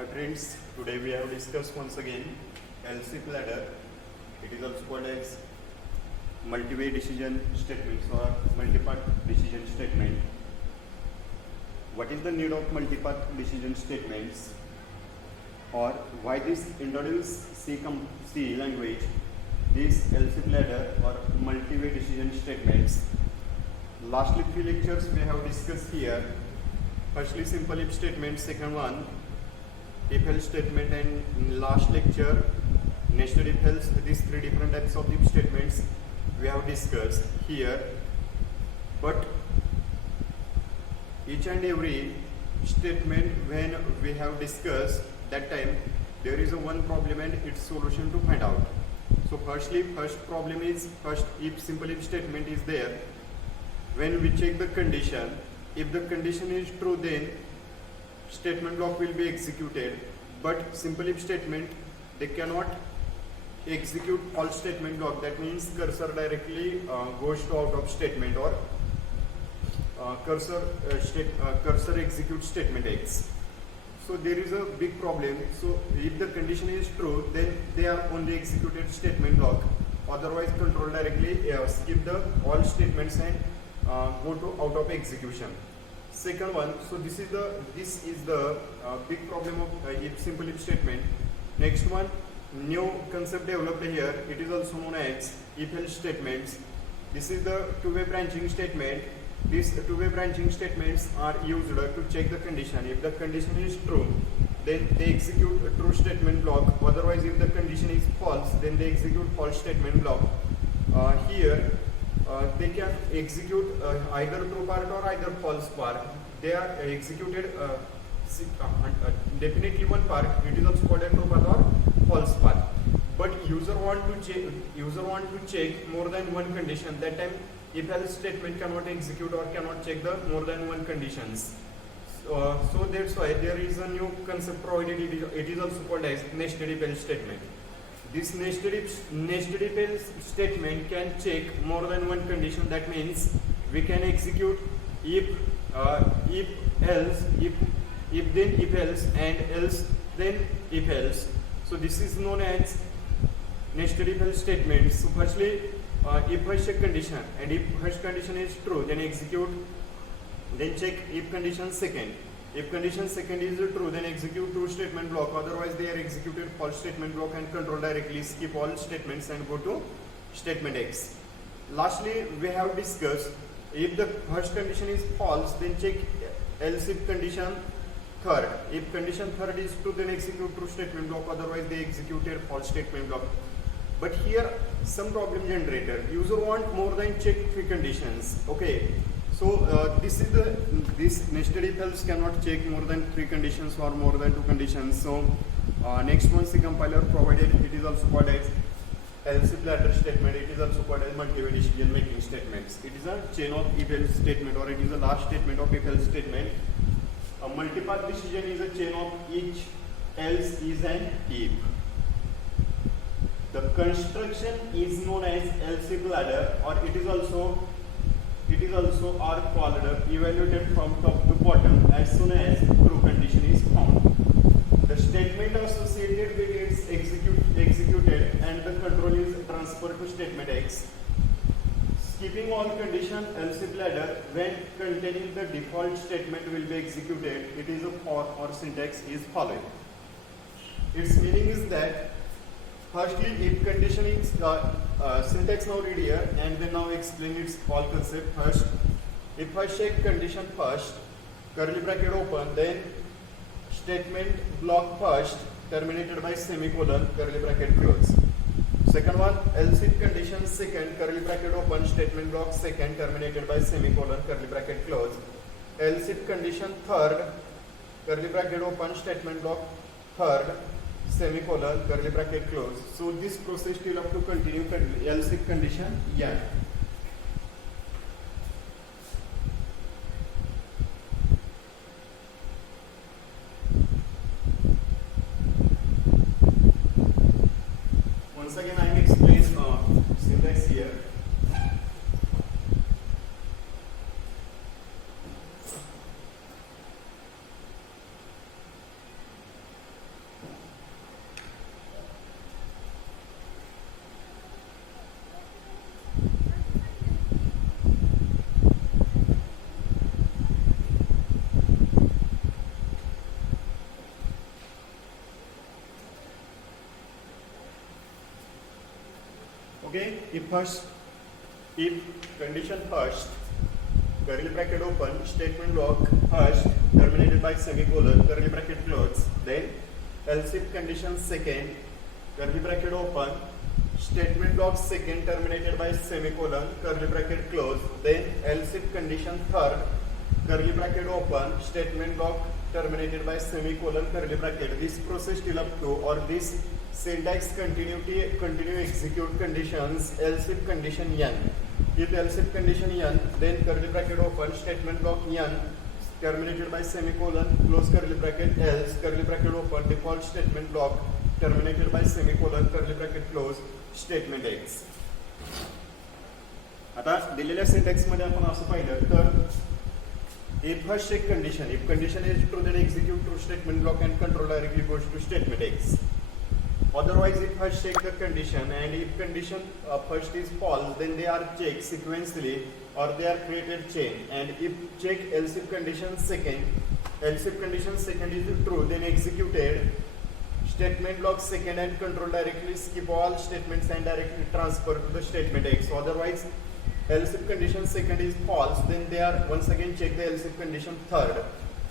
Hi friends, today we have discussed once again LC ladder. It is also called as multi-way decision statements or multi-path decision statement. What is the need of multi-path decision statements, or why this introduce C language, this LC ladder or multi-way decision statements? Lastly 3 lectures we have discussed here. Firstly simple if statement, second one if else statement, and in last lecture nested if else. These 3 different types of if statements we have discussed here, but each and every statement when we have discussed that time there is a one problem and its solution to find out. So first problem is, first if simple if statement is there, when we check the condition, if the condition is true then statement block will be executed, but simple if statement they cannot execute false statement block. That means cursor directly goes to out of statement, or cursor executes statement X. So there is a big problem. So if the condition is true then they are only executed statement block, otherwise control directly skip the all statements and go to out of execution. Second one, so this is the big problem of if simple if statement. Next one, new concept developed here, it is also known as if else statements. This is the two-way branching statement. These two-way branching statements are used to check the condition. If the condition is true then they execute a true statement block, otherwise if the condition is false then they execute false statement block. Here they can execute either true part or either false part. They are executed definitely one part, it is also called a true part or false part. But user want to check more than one condition. That time if else statement cannot execute or cannot check the more than one conditions. So that's why there is a new concept provided. It is also called as nested if else statement. This nested if else statement can check more than one condition. That means we can execute if else, if then if else, and else then if else. So this is known as nested if else statement. So firstly if first check condition, and if first condition is true then execute, then check if condition second. If condition second is true then execute true statement block, otherwise they are executed false statement block and control directly skip all statements and go to statement X. Lastly we have discussed if the first condition is false then check else if condition third. If condition third is true then execute true statement block, otherwise they executed false statement block. But here some problem generated. User want more than check 3 conditions. Okay. So this nested if else cannot check more than 3 conditions or more than 2 conditions. So next one C compiler provided, it is also called as else if ladder statement. It is also called as multi-way decision making statements. It is a chain of if else statement, or it is a last statement of if else statement. A multi-path decision is a chain of each, else, is, and if. The construction is known as else if ladder, or it is also are called evaluated from top to bottom as soon as true condition is found. The statement associated with it is executed and the control is transferred to statement X. Skipping all condition else if ladder when containing the default statement will be executed. It is a for or syntax is following. Its meaning is that firstly if condition is syntax now read here and then now explain its all concept. First, if first check condition first, curly bracket open, then statement block first terminated by semicolon, curly bracket close. Second one, else if condition second, curly bracket open, statement block second terminated by semicolon, curly bracket close. Else if condition third, curly bracket open, statement block third, semicolon, curly bracket close. So this process still have to continue. Else if condition yeah. Once again I am explaining syntax here. if condition first, curly bracket open, statement block first terminated by semicolon, curly bracket close, then else if condition second, curly bracket open, statement block second terminated by semicolon, curly bracket close, then else if condition third, curly bracket open, statement block terminated by semicolon, curly bracket. This process till up to, or this syntax continue execute conditions else if condition n. If else if condition n, then curly bracket open, statement block n terminated by semicolon, close curly bracket, else curly bracket open, default statement block terminated by semicolon, curly bracket close, statement x. आता दिलेल्या syntax मध्ये आपण असं पाहिलं तर if first check condition, if condition is true then execute true statement block and control directly goes to statement x. Otherwise, if first check the condition and if condition first is false, then they are checked sequentially or they are created chain. And if check else if condition second is true, then executed statement block second and control directly skip all statements and directly transfer to the statement x. So otherwise, else if condition second is false, then they are once again check the else if condition third.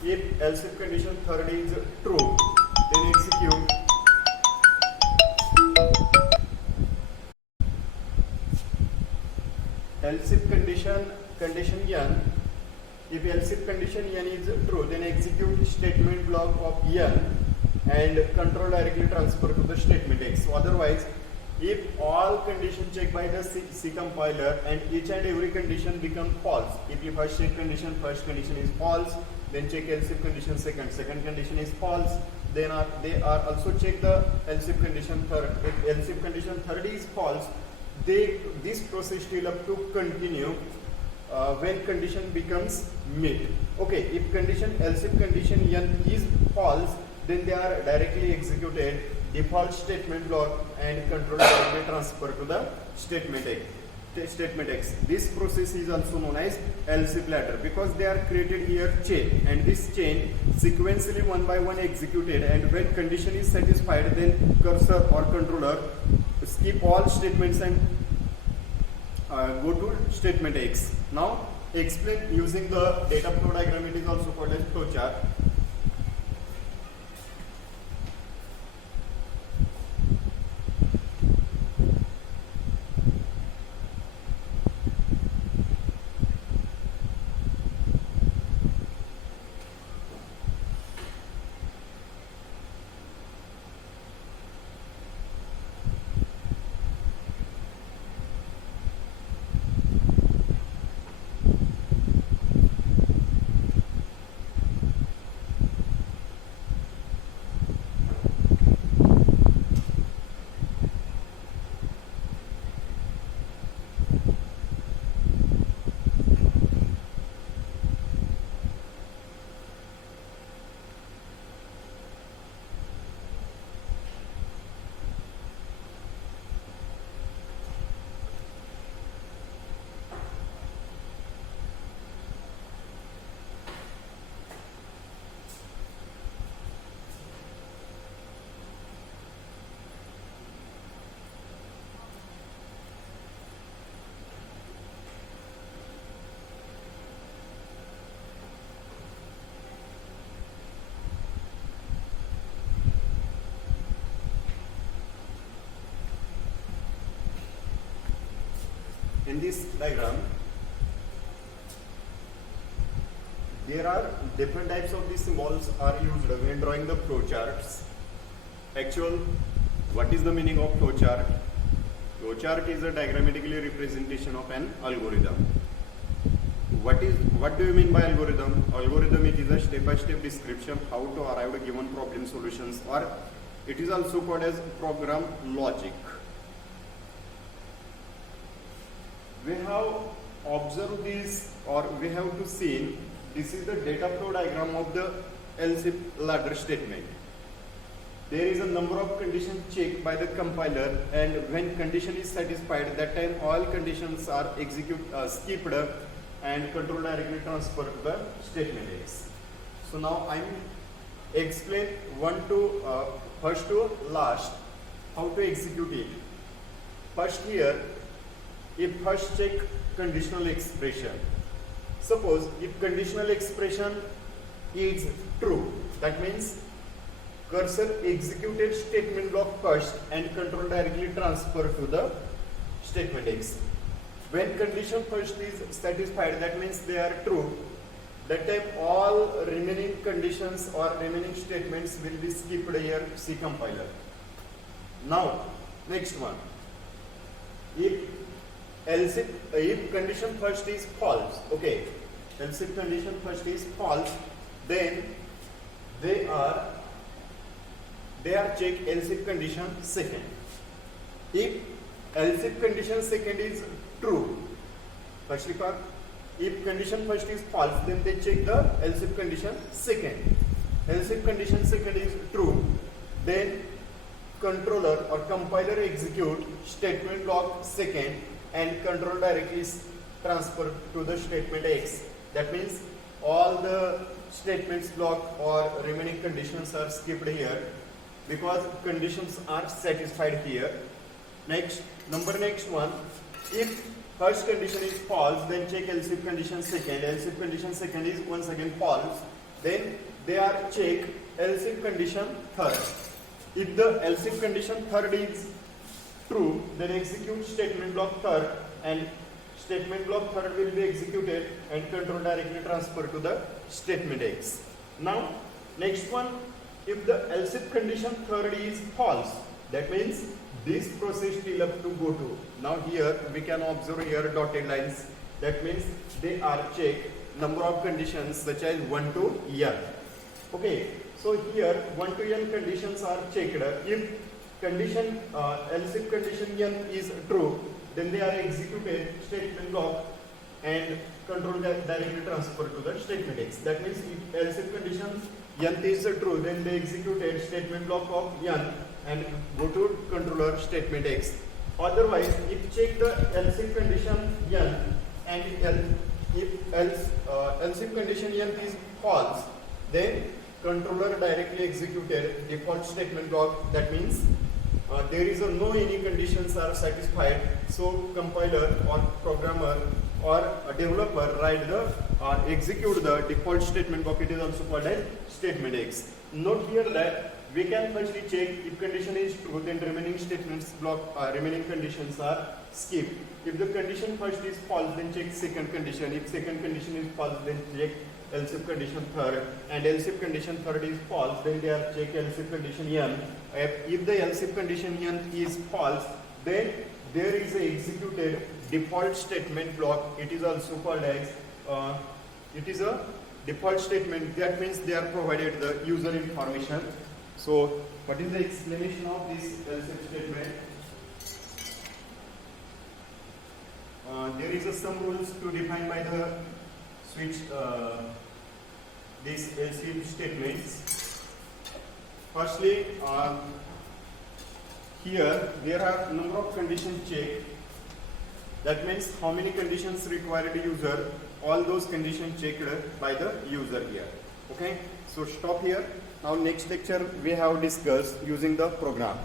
If else if condition third is true, then execute else if condition n. If else if condition n is true, then execute statement block of n and control directly transfer to the statement x. So otherwise, if all condition checked by the C compiler and each and every condition become false, if you first check condition, first condition is false, then check else if condition second condition is false, then they are also check the else if condition third. If else if condition third is false, this process still up to continue when condition becomes met. Okay, if condition else if condition n is false, then they are directly executed default statement block and control directly transfer to the statement x. This process is also known as else if ladder because they are created here chain, and this chain sequentially one by one executed, and when condition is satisfied, then cursor or controller skip all statements and go to statement x. Now explain using the data flow diagram. It is also called as flowchart. In this diagram, there are different types of these symbols are used when drawing the flow charts. What is the meaning of flow chart? Flow chart is a diagrammatically representation of an algorithm. What do you mean by algorithm? Algorithm, it is a step-by-step description how to arrive at given problem solutions, or it is also called as program logic. We have observed this, or we have to see this is the data flow diagram of the else if ladder statement. There is a number of conditions checked by the compiler, and when condition is satisfied, that time all conditions are skipped and control directly transferred to the statement x. So now I will explain first to last how to execute it. First here, if first check conditional expression. Suppose if conditional expression is true, that means cursor executed statement block first and control directly transfer to the statement X. When condition first is satisfied, that means they are true. That time all remaining conditions or remaining statements will be skipped here, C compiler. Now, next one. If condition first is false, okay, else if condition first is false, then they are check else if condition second. If else if condition second is true, firstly part, if condition first is false, then they check the else if condition second. Else if condition second is true, then controller or compiler execute statement block second and control directly transfer to the statement X. That means all the statements block or remaining conditions are skipped here because conditions are satisfied here. Next one, if first condition is false, then check else if condition second. Else if condition second is once again false, then they are check else if condition third. If the else if condition third is true, then execute statement block third and statement block third will be executed and control directly transfer to the statement X. Now next one, if the else if condition third is false, that means this process still up to go to. Now here we can observe here dotted lines. That means they are check number of conditions such as 1 to n. Okay, so here 1 to n conditions are checked. If condition else if condition n is true, then they are executed statement block and control directly transfer to the statement X. That means if else if condition n is true, then they executed statement block of n and go to controller statement X. Otherwise, if check the else if condition n and if else if condition n is false, then controller directly executed default statement block. That means there is no any conditions are satisfied, so compiler or programmer or a developer write the execute the default statement block. It is also called as statement X. Note here that we can firstly check if condition is true, then remaining statements block remaining conditions are skipped. If the condition first is false, then check second condition. If second condition is false, then check else if condition third, and else if condition third is false, then they are check else if condition n. If the else if condition n is false, then there is a executed default statement block. It is also called as it is a default statement. That means they are provided the user information. So what is the explanation of this else if statement? There is some rules to define by the switch these else if statements. Firstly, here there are number of conditions checked. That means how many conditions required user, all those conditions checked by the user here. Okay, so stop here. Now next lecture we have discussed using the program.